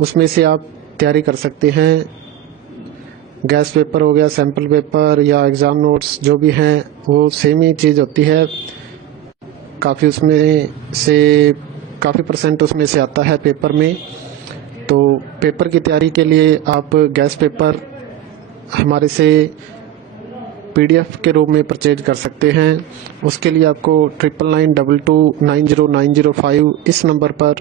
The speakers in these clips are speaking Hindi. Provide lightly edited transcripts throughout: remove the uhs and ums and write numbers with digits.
उसमें से आप तैयारी कर सकते हैं। गैस पेपर हो गया, सैम्पल पेपर या एग्ज़ाम नोट्स जो भी हैं वो सेम ही चीज़ होती है। काफ़ी उसमें से काफ़ी परसेंट उसमें से आता है पेपर में। तो पेपर की तैयारी के लिए आप गैस पेपर हमारे से PDF के रूप में परचेज कर सकते हैं। उसके लिए आपको 9992290905 इस नंबर पर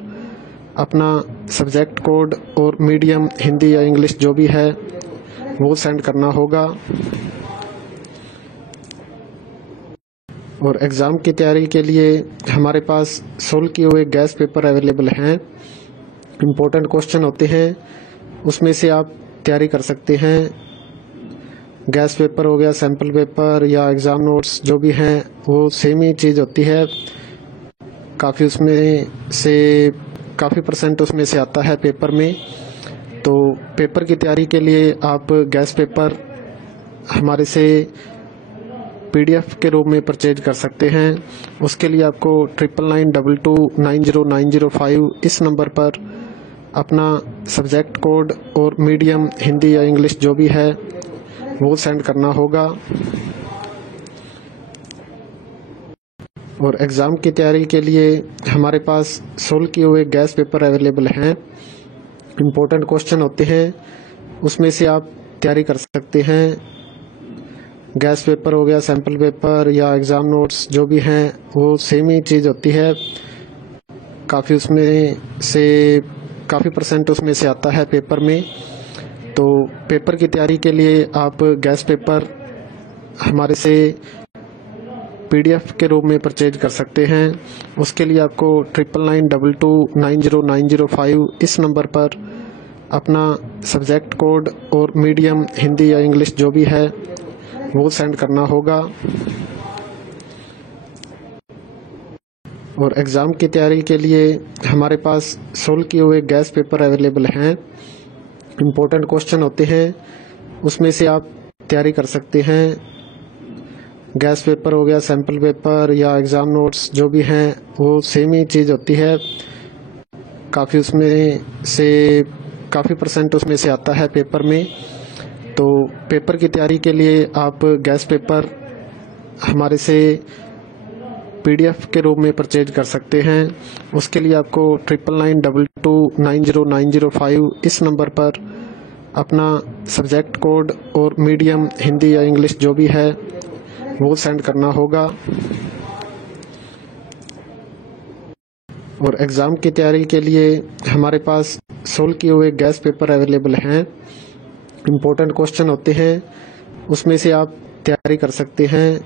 अपना सब्जेक्ट कोड और मीडियम हिंदी या इंग्लिश जो भी है वो सेंड करना होगा। और एग्ज़ाम की तैयारी के लिए हमारे पास सोल्व किए हुए गैस पेपर अवेलेबल हैं। इम्पोर्टेंट क्वेश्चन होते हैं, उसमें से आप तैयारी कर सकते हैं। गैस पेपर हो गया, सैम्पल पेपर या एग्ज़ाम नोट्स जो भी हैं वो सेम ही चीज़ होती है। काफ़ी उसमें से काफ़ी परसेंट उसमें से आता है पेपर में। तो पेपर की तैयारी के लिए आप गैस पेपर हमारे से PDF के रूप में परचेज कर सकते हैं। उसके लिए आपको 9992290905 इस नंबर पर अपना सब्जेक्ट कोड और मीडियम हिंदी या इंग्लिश जो भी है वो सेंड करना होगा। और एग्ज़ाम की तैयारी के लिए हमारे पास सोल्व किए हुए गैस पेपर अवेलेबल हैं। इम्पोर्टेंट क्वेश्चन होते हैं, उसमें से आप तैयारी कर सकते हैं। गैस पेपर हो गया, सैम्पल पेपर या एग्ज़ाम नोट्स जो भी हैं वो सेम ही चीज़ होती है। काफ़ी उसमें से काफ़ी परसेंट उसमें से आता है पेपर में। तो पेपर की तैयारी के लिए आप गैस पेपर हमारे से PDF के रूप में परचेज कर सकते हैं। उसके लिए आपको 9992290905 इस नंबर पर अपना सब्जेक्ट कोड और मीडियम हिंदी या इंग्लिश जो भी है वो सेंड करना होगा। और एग्ज़ाम की तैयारी के लिए हमारे पास सोल्व किए हुए गैस पेपर अवेलेबल हैं। इम्पोर्टेंट क्वेश्चन होते हैं, उसमें से आप तैयारी कर सकते हैं। गैस पेपर हो गया, सैम्पल पेपर या एग्ज़ाम नोट्स जो भी हैं वो सेम ही चीज़ होती है। काफ़ी उसमें से काफ़ी परसेंट उसमें से आता है पेपर में। तो पेपर की तैयारी के लिए आप गैस पेपर हमारे से PDF के रूप में परचेज कर सकते हैं। उसके लिए आपको 9992290905 इस नंबर पर अपना सब्जेक्ट कोड और मीडियम हिंदी या इंग्लिश जो भी है वो सेंड करना होगा। और एग्ज़ाम की तैयारी के लिए हमारे पास सोल्व किए हुए गैस पेपर अवेलेबल हैं। इम्पोर्टेंट क्वेश्चन होते हैं, उसमें से आप तैयारी कर सकते हैं।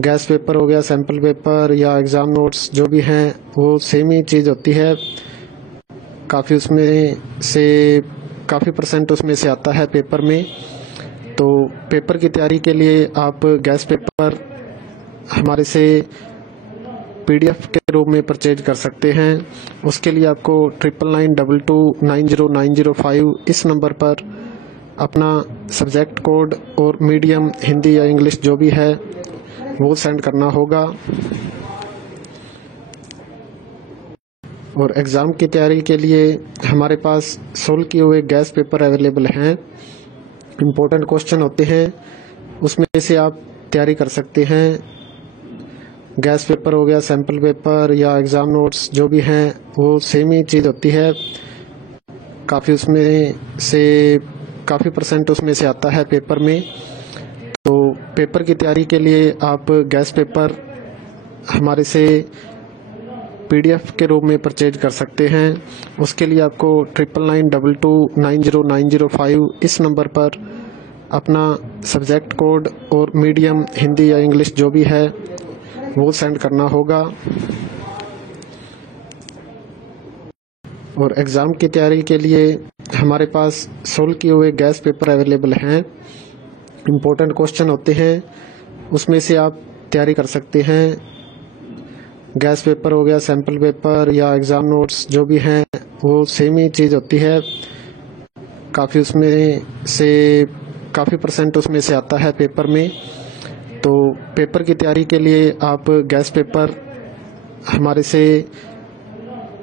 गैस पेपर हो गया, सैम्पल पेपर या एग्ज़ाम नोट्स जो भी हैं वो सेम ही चीज़ होती है। काफ़ी उसमें से काफ़ी परसेंट उसमें से आता है पेपर में। तो पेपर की तैयारी के लिए आप गैस पेपर हमारे से PDF के रूप में परचेज कर सकते हैं। उसके लिए आपको 9992290905 इस नंबर पर अपना सब्जेक्ट कोड और मीडियम हिंदी या इंग्लिश जो भी है वो सेंड करना होगा। और एग्ज़ाम की तैयारी के लिए हमारे पास सोल्व किए हुए गैस पेपर अवेलेबल हैं। इम्पोर्टेंट क्वेश्चन होते हैं, उसमें से आप तैयारी कर सकते हैं। गैस पेपर हो गया, सैम्पल पेपर या एग्ज़ाम नोट्स जो भी हैं वो सेम ही चीज़ होती है। काफ़ी उसमें से काफ़ी परसेंट उसमें से आता है पेपर में। तो पेपर की तैयारी के लिए आप गैस पेपर हमारे से PDF के रूप में परचेज कर सकते हैं। उसके लिए आपको 9992290905 इस नंबर पर अपना सब्जेक्ट कोड और मीडियम हिंदी या इंग्लिश जो भी है वो सेंड करना होगा। और एग्ज़ाम की तैयारी के लिए हमारे पास सोल्व किए हुए गैस पेपर अवेलेबल हैं। इम्पोर्टेंट क्वेश्चन होते हैं, उसमें से आप तैयारी कर सकते हैं। गैस पेपर हो गया, सैम्पल पेपर या एग्ज़ाम नोट्स जो भी हैं वो सेम ही चीज़ होती है। काफ़ी उसमें से काफ़ी परसेंट उसमें से आता है पेपर में। तो पेपर की तैयारी के लिए आप गैस पेपर हमारे से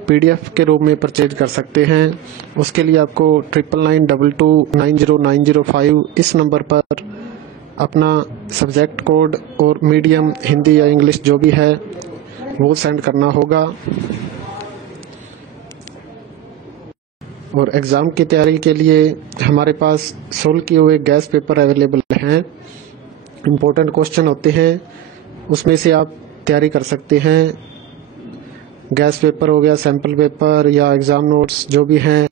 PDF के रूप में परचेज कर सकते हैं। उसके लिए आपको 9992290905 इस नंबर पर अपना सब्जेक्ट कोड और मीडियम हिंदी या इंग्लिश जो भी है वो सेंड करना होगा। और एग्ज़ाम की तैयारी के लिए हमारे पास सोल्व किए हुए गैस पेपर अवेलेबल हैं। इम्पोर्टेंट क्वेश्चन होते हैं, उसमें से आप तैयारी कर सकते हैं। गैस पेपर हो गया, सैम्पल पेपर या एग्ज़ाम नोट्स जो भी हैं